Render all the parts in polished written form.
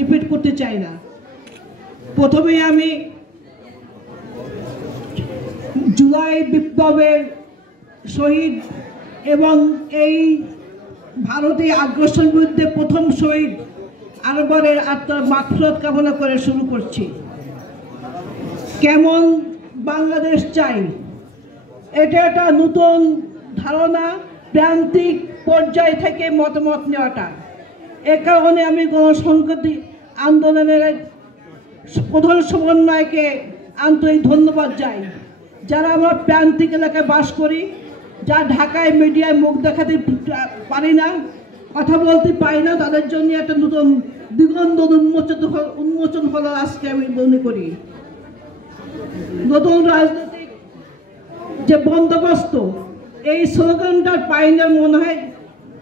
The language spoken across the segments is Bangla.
রিপিট করতে চাই না। প্রথমে আমি জুলাই বিপ্লবের শহীদ এবং এই ভারতীয় আগ্রাসনের বিরুদ্ধে প্রথম শহীদ আরবারের আত্মার মাগফিরাত কামনা করে শুরু করছি। কেমন বাংলাদেশ চাই, এটা একটা নতুন ধারণা, প্রান্তিক পর্যায় থেকে মতামত নেওয়াটা। এ কারণে আমি গণসংহতি আন্দোলনের প্রধান সমন্বয়কে আন্তরিক ধন্যবাদ জানাই। যারা আমরা প্রান্তিক এলাকায় বাস করি, যা ঢাকায় মিডিয়ায় মুখ দেখাতে পারি না, কথা বলতে পারি না, তাদের জন্য একটা নতুন দিগন্ত উন্মোচন হলো আজকে আমি মনে করি। নতুন রাজনৈতিক যে বন্দোবস্ত, এই স্লোগানটার পাইনার মনে হয়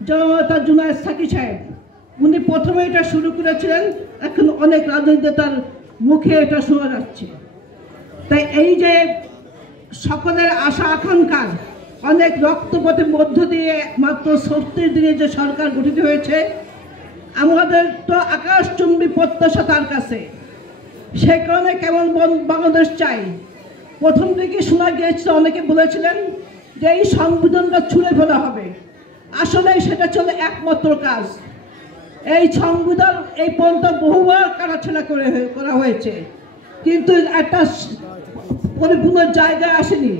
জনতা জুনায়েদ সাকি সাহেব। উনি প্রথমে এটা শুরু করেছিলেন, এখন অনেক রাজনীতিতার মুখে এটা শোনা যাচ্ছে। তাই এই যে সকলের আশা আকাঙ্ক্ষার অনেক রক্তপাতের মধ্য দিয়ে মাত্র 36 দিনে যে সরকার গঠিত হয়েছে, আমাদের তো আকাশচুম্বী প্রত্যাশা তার কাছে। সে কারণে কেমন বাংলাদেশ চাই। প্রথম দিকে শোনা গিয়েছিল, অনেকে বলেছিলেন যে এই সংবিধানটা ছুঁড়ে ফেলা হবে। আসলে সেটা চলে একমাত্র কাজ। এই সংবিধান এই পর্যন্ত বহুবার কাটাছেঁড়া করা হয়েছে, কিন্তু একটা পরিপূর্ণ জায়গায় আসেনি।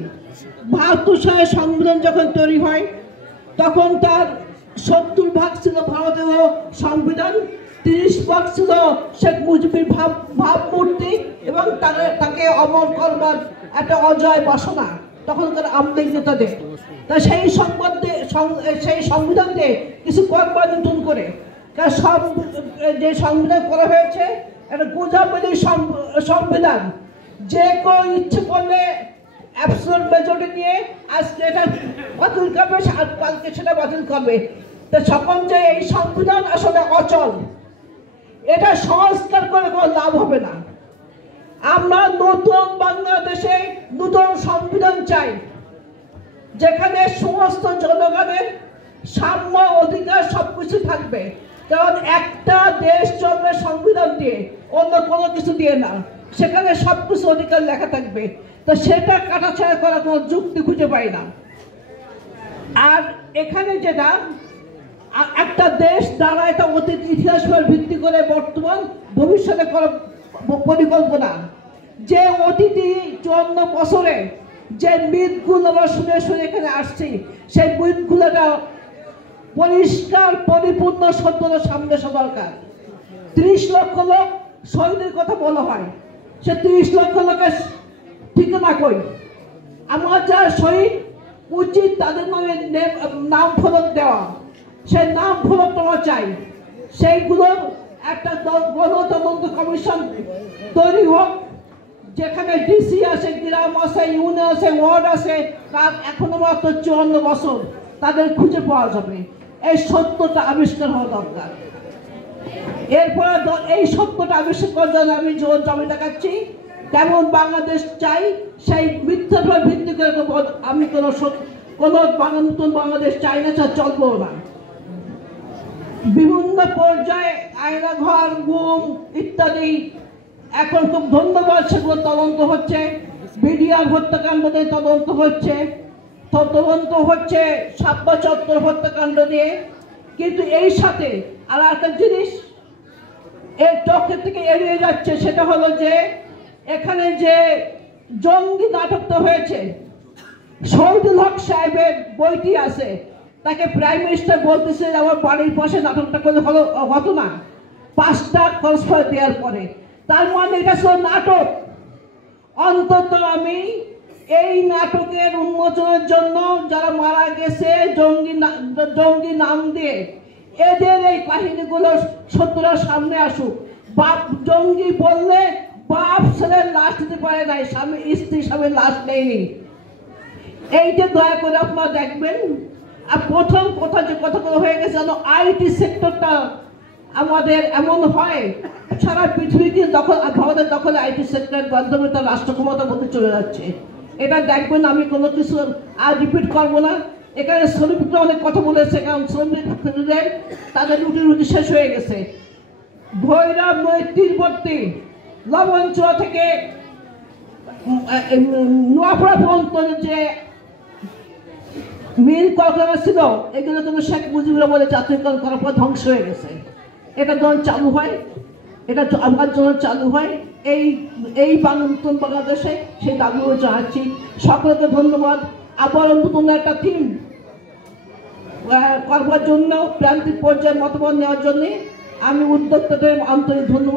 72 সালে সংবিধান যখন তৈরি হয়, তখন তার 70 ভাগ ছিল ভারতীয় সংবিধান, 30 ভাগ ছিল শেখ মুজিবের ভাবমূর্তি এবং তাকে অমর করবার একটা অজয় বাসনা তখনকার আমলিগ নেতাদের। তা সেই সংবিধানকে কিছু করবার নতুন করে, সব যে সংবিধান করা হয়েছে একটা গোজামিলি সংবিধান। যে কেউ ইচ্ছে করলে অ্যাবসলিউট মেজরিটি নিয়ে আজকে এটা বাতিল করবে, কালকে সেটা বাতিল করবে। তো সকল যে এই সংবিধান আসলে অচল, এটা সংস্কার করে কোনো লাভ হবে না। আমরা নতুন বাংলাদেশে নতুন সংবিধান চাই, যেখানে সমস্ত জনগণের সাম্য অধিকার সবকিছু থাকবে। কারণ একটা দেশ চলবে সংবিধান দিয়ে, অন্য কোনো কিছু দিয়ে না। সেখানে সবকিছু অধিকার লেখা থাকবে। তো সেটা কাটাছাড়া করার কোনো যুক্তি খুঁজে পাই না। আর এখানে যেটা একটা দেশ দাঁড়ায়, তা অতীত ইতিহাসের ভিত্তি করে বর্তমান ভবিষ্যতে করার পরিকল্পনা। যে অতীতে 54 বছরে যে মিথগুলো আমরা শুনে শুনে এখানে আসছি, সেই মিথগুলোটা পরিষ্কার পরিপূর্ণ সত্যতার সামনে আসা দরকার। 30 লক্ষ লোক শহীদের কথা বলা হয়, সে 30 লক্ষ লোকের ঠিকানা কই? আমার যারা শহীদ উচিত তাদের নামে নাম ফলক দেওয়া, সেই নাম ফলক আমরা চাই। সেইগুলোর একটা গণতদন্ত কমিশন তৈরি হোক, যেখানে ডিসি আছে, গ্রাম আছে, ইউনিয়ন আছে, ওয়ার্ড আছে, তার এখনো মাত্র 54 বছর, তাদের খুঁজে পাওয়া যাবে। এই সত্যটা আবিষ্কার হওয়া দরকার। এরপর এই সত্যটা আবিষ্কার করার জন্য আমি জমি দেখাচ্ছি কেমন বাংলাদেশ চাই, সেই মিথ্যার ভিত্তি করে আমি কোনো নতুন বাংলাদেশ চাই না, চলবো না। বিভিন্ন পর্যায়ে আয়না ঘর, গুম ইত্যাদি এখন খুব ধন্যবাদ, সেগুলো তদন্ত হচ্ছে। বিডিআর হত্যাকাণ্ড নিয়ে তদন্ত হচ্ছে, শাপলা চত্বর হত্যাকাণ্ড নিয়ে। কিন্তু এই সাথে আর একটা জিনিস এর চোখের থেকে এড়িয়ে যাচ্ছে, সেটা হলো যে এখানে যে জঙ্গি নাটকটা হয়েছে, শহীদুল হক সাহেবের বইটি আছে, তাকে প্রাইম মিনিস্টার বলতেছে আমার বাড়ির পাশে নাটকটা করলে হতো না 5টা ট্রান্সফার দেওয়ার পরে। তার মানে এটা ছিল নাটক। অন্তত আমি এই নাটকের উন্মোচনের জন্য যারা মারা গেছে জঙ্গি নাম দিয়ে, এদের এই কাহিনীগুলো সত্যটা সামনে আসুক। বাপ জঙ্গি বললে বাপ ছেলের লাশ দিতে পারে নাই, স্ত্রী স্বামীর লাশ নেয়নি। এইটা দয়া করে আপনারা দেখবেন। আর প্রথম কথা যে কথাগুলো হয়ে গেছে, আইটি সেক্টরটা আমাদের এমন হয় সারা পৃথিবীকে ভারতের দখলে আইটি সেক্টরের মাধ্যমে তার রাষ্ট্র ক্ষমতা বলতে চলে যাচ্ছে। এটা দেখবেন, আমি কোনো কিছু আর রিপিট করবো না। এখানে শ্রমিকরা অনেক কথা বলেছে, কারণ শ্রমিকদের তাদের রুটি শেষ হয়ে গেছে। ভৈরব নদীর তীরবর্তী লবণচুয়া থেকে নোয়াপাড়া পর্যন্ত যে মিল কলকারখানা ছিল এগুলো কিন্তু শেখ মুজিবুর বলে জাতীয়করণ করার পর ধ্বংস হয়ে গেছে। এটা যখন চালু হয়, এটা আমার জন্য চালু হয় এই নতুন বাংলাদেশে, সেই দাবিও জানাচ্ছি। সকলকে ধন্যবাদ। আবার নতুন একটা থিম করবার জন্য প্রান্তিক পর্যায়ে মতামত নেওয়ার জন্য আমি উদ্যোক্তাদের আন্তরিক ধন্যবাদ।